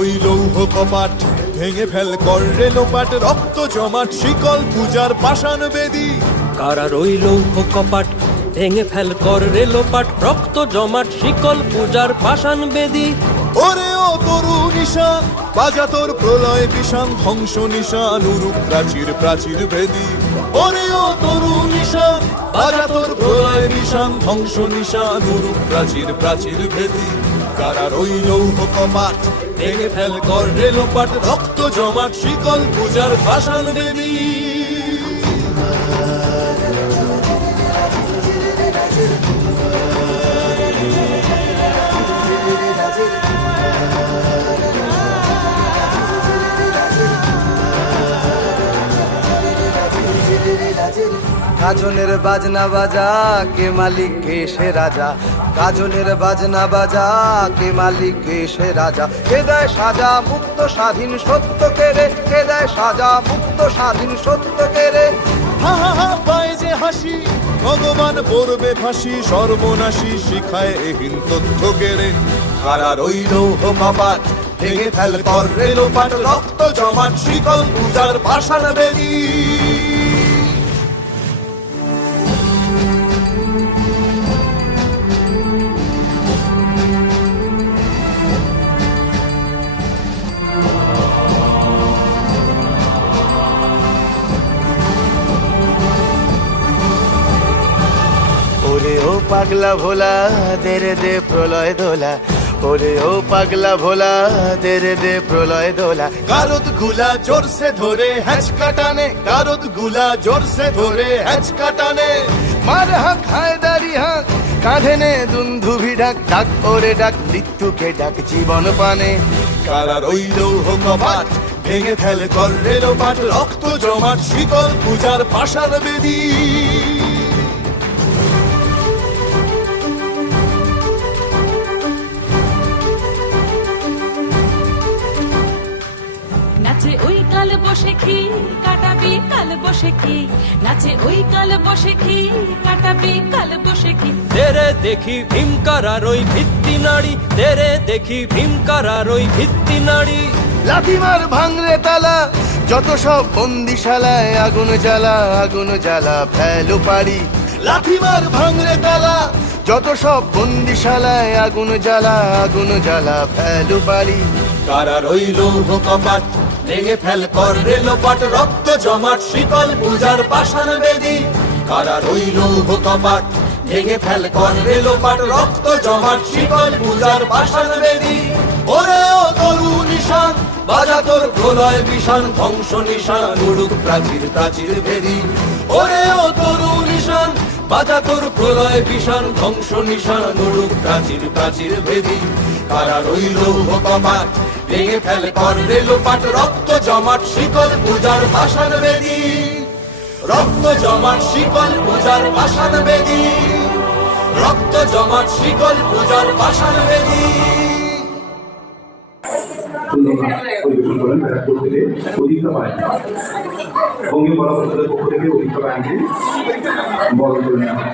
ওই লৌহ কপাট ভেঙে ফেল কর রে লোপাট, রক্ত জমাট শিকল পূজার পাষাণ বেদী। কারার ওই লৌহ কপাট ভেঙে ফেল কর রে লোপাট, রক্ত জমাট শিকল পূজার পাষাণ বেদী। ওরে ও তরু নিশান বাজা তোর প্রলয় বিষান, ধ্বংস নিশান উরুক প্রাচীর প্রাচীর ভেদী। ওরে ও তরু নিশান বাজা তোর প্রলয় বিষান, ধ্বংস নিশান উরুক প্রাচীর প্রাচীর ভেদী। কারার ওই লৌহ কপাট ভেঙে ফেল কর রে লোপাট, রক্ত জমাট শিকল পূজার পাষাণ বেদী। গাজনের বাজনা বাজা কে মালিক কে সে রাজা, গাজনের বাজনা বাজা কে মালিক কে সে রাজা। কে দেয় সাজা মুক্ত স্বাধীন সত্য কেড়ে, কে দেয় সাজা মুক্ত স্বাধীন সত্য কেড়ে। হা হা হা পায় যে হাসি ভগবান পড়বে ফাঁসি, সর্বনাশী শিখায় এহীন তথ্য কেড়ে। কারার ওই লৌহ কপাট ভেঙে ফেল কর রে লোপাট, রক্ত জমাট শিকল পূজার পাষাণ বেদী। ওরে ও পাগলা ভোলা দে রে দে প্রলয় দোলা, ওরে ও পাগলা ভোলা দে রে দে প্রলয় দোলা। গারদ গুলা জোরসে ধরে হ্যাচকা টানে, গারদ গুলা জোরসে ধরে হ্যাচকা টানে। মার হাক হায়দারি হাক কাঁধে নে দুন্ধুভি ডাক, ডাক ওরে ডাক মৃত্যুকে ডাক জীবন পানে। কারার ওই লৌহ কপাট ভেঙে ফেল কর রে লোপাট, রক্ত জমাট শিকল পূজার পাষাণ বেদী। নাচে ওই কাল বসে কি কাটাবি কাল বসে কি, নাচে ওই কাল বসে কি কাটাবি কাল বসে কি। তেরে দেখি ভীমকারার ওই ভিত্তি নাড়ি, তেরে দেখি ভীমকারার ওই ভিত্তি নাড়ি। লাথিমার ভাঙরে তালা যত সব বন্দিশালায়, আগুন জ্বালা আগুন জ্বালা ফেলো পারি। লাথিমার ভাঙরে তালা যত সব বন্দিশালায়, আগুন জ্বালা আগুন জ্বালা ফেলো পারি। কারার ওই লৌহ কপাট ভেঙে ফেল কর রে লোপাট, রক্ত জমাট শিকল পূজার পাষাণ বেদী। কারার ওই লৌহ কপাট ভেঙে ফেল কর রে লোপাট, রক্ত জমাট শিকল পূজার পাষাণ বেদী। ওরে ও তরু নিশান বাজা তোর প্রলয় বিষান, ধ্বংস নিশান উড়ুক প্রাচীর প্রাচীর ভেদী। ওরে ও তরু নিশান বাজা তোর প্রলয় বিষান, ধ্বংস নিশান উড়ুক প্রাচীর প্রাচীর ভেদী। কারার ওই লৌহ কপাট ভেঙে ফেল কর রে লোপাট, রক্ত জমাট শিকল পূজার পাষাণ বেদী। রক্ত জমাট শিকল পূজার পাষাণ বেদী, রক্ত জমাট শিকল পূজার পাষাণ বেদী। পরিবেশন করেন ব্যারাকপুর থেকে অধিক্ষা পায়, বঙ্গীয় কলাপরিষদের পক্ষ থেকে অধিক্ষা পায়নকে বরণ করে নেওয়া হয়।